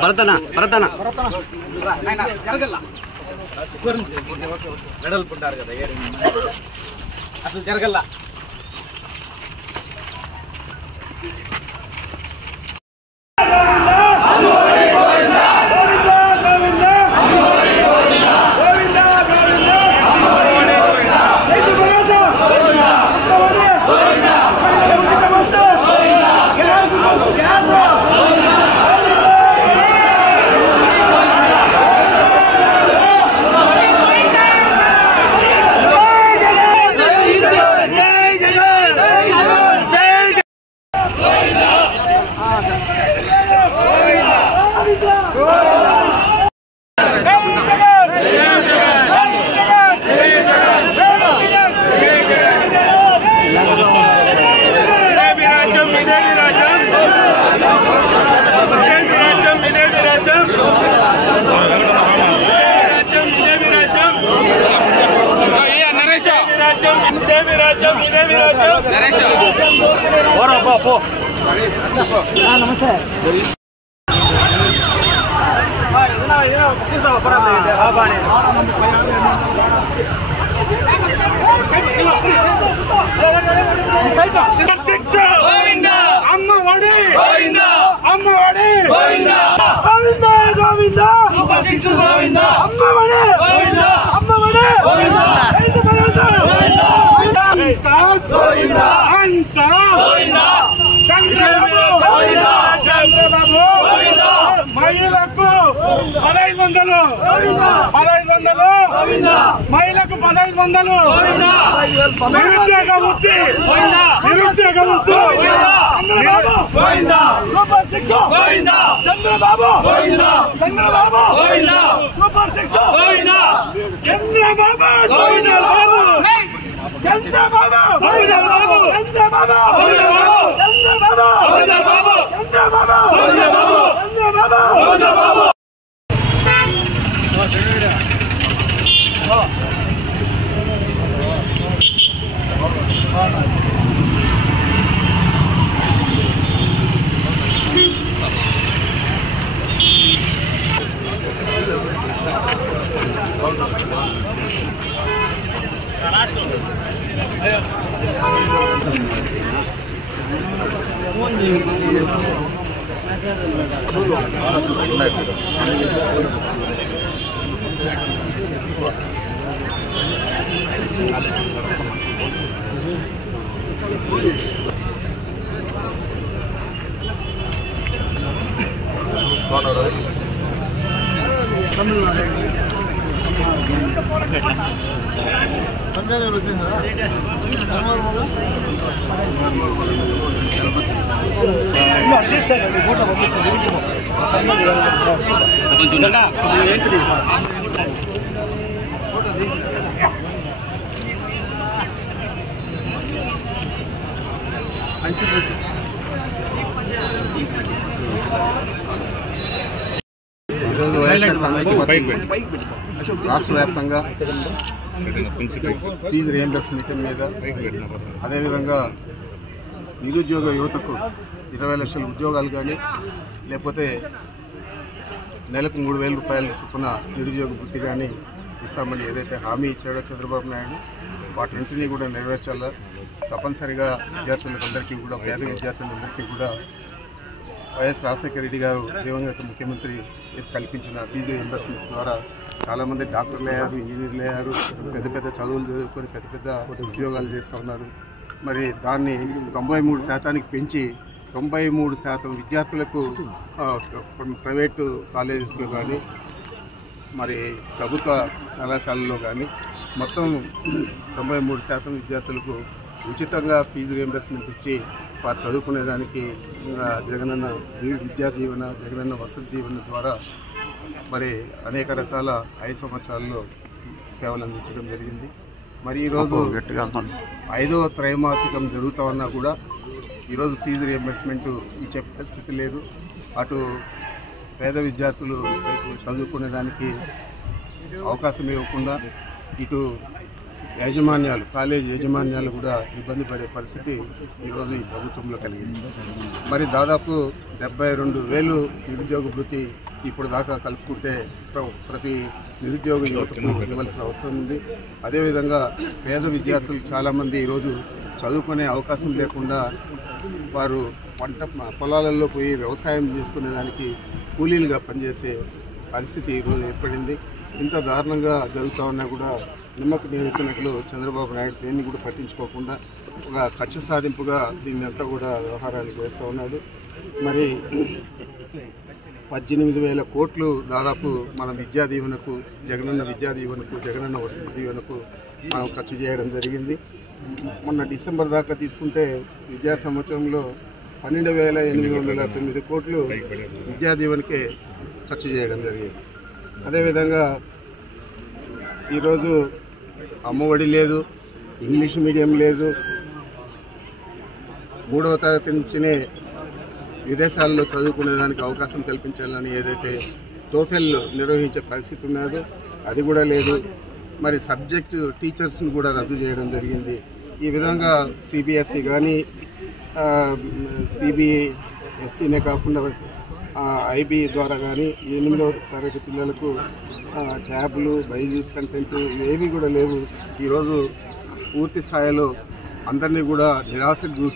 భరతనా medal పుట్టారు కదా అసలు జరగల్లా మహిళలకు 1500 మహిళకు 1500 నిరుద్యోగ వృత్తి సూపర్ 6 చంద్రబాబు సూపర్ 6 రాష్ట్ర వ్యాప్తంగా ఫీజు రీయింబర్స్మెంట్ మీద అదేవిధంగా నిరుద్యోగ యువతకు 20 లక్షల ఉద్యోగాలు కానీ లేకపోతే నెలకు 3,000 రూపాయల చొప్పున నిరుద్యోగ వృత్తి కానీ ఇస్తామని ఏదైతే హామీ ఇచ్చాడో చంద్రబాబు నాయుడు వాటిని కూడా నెరవేర్చాలా. తప్పనిసరిగా విద్యార్థులందరికీ కూడా పేద విద్యార్థులందరికీ కూడా వైఎస్ రాజశేఖర రెడ్డి గారు దివంగత ముఖ్యమంత్రి కల్పించిన ఫీజు రీయింబర్స్మెంట్ ద్వారా చాలామంది డాక్టర్లు అయ్యారు, ఇంజనీర్లు అయ్యారు, పెద్ద పెద్ద చదువులు చదువుకొని పెద్ద పెద్ద ఉద్యోగాలు చేస్తూ ఉన్నారు. మరి దాన్ని 93% పెంచి 93% విద్యార్థులకు ప్రైవేటు కాలేజెస్లో కానీ మరి ప్రభుత్వ కళాశాలల్లో కానీ మొత్తం 93% విద్యార్థులకు ఉచితంగా ఫీజు రీయింబర్స్మెంట్ ఇచ్చి వారు చదువుకునేదానికి జగనన్న విద్యా దీవెన, జగనన్న వసతి దీవెన ద్వారా మరి అనేక రకాల 5 సంవత్సరాల్లో సేవలు అందించడం జరిగింది. మరి ఈరోజు 5వ త్రైమాసికం జరుగుతూ ఉన్నా కూడా ఈరోజు ఫీజు రీయింబర్స్మెంట్ ఇచ్చే పరిస్థితి లేదు. అటు పేద విద్యార్థులు చదువుకునేదానికి అవకాశం ఇవ్వకుండా ఇటు యాజమాన్యాలు కాలేజ్ యాజమాన్యాలు కూడా ఇబ్బంది పడే పరిస్థితి ఈరోజు ఈ ప్రభుత్వంలో కలిగింది. మరి దాదాపు 72,000 నిరుద్యోగ భృతి ఇప్పుడు దాకా కలుపుకుంటే ప్రతి నిరుద్యోగ యువతకు ఇవ్వాల్సిన అవసరం ఉంది. అదేవిధంగా పేద విద్యార్థులు చాలామంది ఈరోజు చదువుకునే అవకాశం లేకుండా వారు పొలాలలో పోయి వ్యవసాయం చేసుకునేదానికి కూలీలుగా పనిచేసే పరిస్థితి ఈరోజు ఏర్పడింది. ఇంత దారుణంగా జరుగుతూ ఉన్నా కూడా నిమ్మకు నీరెత్తినట్లు చంద్రబాబు నాయుడు దేన్ని కూడా పట్టించుకోకుండా ఒక కక్ష సాధింపుగా దీన్ని అంతా కూడా వ్యవహారానికి వేస్తూ ఉన్నాడు. మరి 18,000 కోట్లు దాదాపు మన విద్యా దీవెనకు, జగనన్న విద్యా దీవెనకు, జగనన్న వసతి దీవెనకు మనం ఖర్చు చేయడం జరిగింది. మొన్న డిసెంబర్ దాకా తీసుకుంటే విద్యా సంవత్సరంలో 12,809 కోట్లు విద్యా దీవెనకే ఖర్చు చేయడం జరిగింది. అదేవిధంగా ఈరోజు అమ్మఒడి లేదు, ఇంగ్లీష్ మీడియం లేదు, 3వ తరగతి నుంచినే విదేశాల్లో చదువుకునేదానికి అవకాశం కల్పించాలని ఏదైతే టోఫెల్ నిర్వహించే పరిస్థితి ఉన్నదో అది కూడా లేదు. మరి సబ్జెక్టు టీచర్స్ను కూడా రద్దు చేయడం జరిగింది. ఈ విధంగా సిబిఎస్ఈ కానీ సిబిఎస్ఈనే కాకుండా ఐబీ ద్వారా కానీ 8వ తరగతి పిల్లలకు ట్యాబ్లు, బైజూస్ కంటెంట్ ఇవేవి కూడా లేవు. ఈరోజు పూర్తి స్థాయిలో అందరినీ కూడా నిరాశకు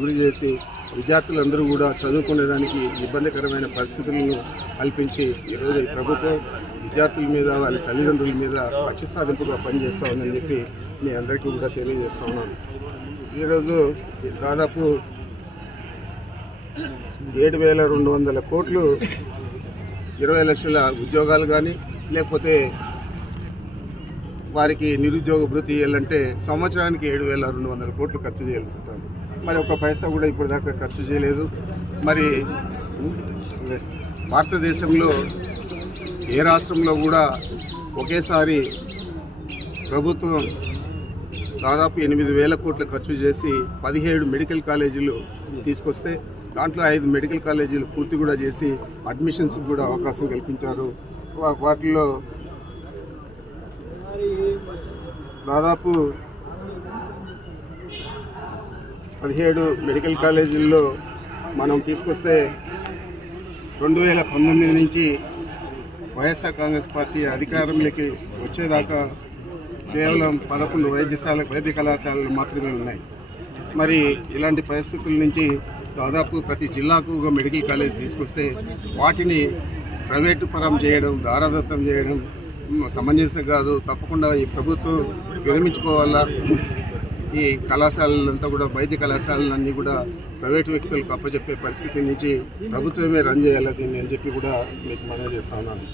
గురి చేసి విద్యార్థులందరూ కూడా చదువుకునేదానికి ఇబ్బందికరమైన పరిస్థితులను కల్పించి ఈరోజు ఈ ప్రభుత్వం విద్యార్థుల మీద, వాళ్ళ తల్లిదండ్రుల మీద కక్ష సాధింపుగా పనిచేస్తూ ఉందని చెప్పి మీ అందరికీ కూడా తెలియజేస్తూ ఉన్నాను. ఈరోజు దాదాపు 7,200 కోట్లు 20 లక్షల ఉద్యోగాలు కానీ లేకపోతే వారికి నిరుద్యోగ భృతి ఇవ్వాలంటే సంవత్సరానికి 7,200 కోట్లు ఖర్చు చేయాల్సి ఉంటుంది. మరి ఒక పైసా కూడా ఇప్పుడు దాకా ఖర్చు చేయలేదు. మరి భారతదేశంలో ఏ రాష్ట్రంలో కూడా ఒకేసారి ప్రభుత్వం దాదాపు 8,000 కోట్లు ఖర్చు చేసి 17 మెడికల్ కాలేజీలు తీసుకొస్తే దాంట్లో 5 మెడికల్ కాలేజీలు పూర్తి కూడా చేసి అడ్మిషన్స్ కూడా అవకాశం కల్పించారు. వాటిల్లో దాదాపు 17 మెడికల్ కాలేజీల్లో మనం తీసుకొస్తే 2019 నుంచి వైఎస్ఆర్ కాంగ్రెస్ పార్టీ అధికారంలోకి వచ్చేదాకా కేవలం 11 వైద్య కళాశాలలు మాత్రమే ఉన్నాయి. మరి ఇలాంటి పరిస్థితుల నుంచి దాదాపు ప్రతి జిల్లాకు ఒక మెడికల్ కాలేజ్ తీసుకొస్తే వాటిని ప్రైవేటు పరం చేయడం, దారాదత్తం చేయడం సమంజసం కాదు. తప్పకుండా ఈ ప్రభుత్వం విరమించుకోవాలా. ఈ కళాశాలలంతా కూడా, వైద్య కళాశాలలన్నీ కూడా ప్రైవేటు వ్యక్తులకు అప్పచెప్పే పరిస్థితి నుంచి ప్రభుత్వమే రన్ చేయాలని చెప్పి కూడా మీకు మనవి చేస్తా ఉన్నాను.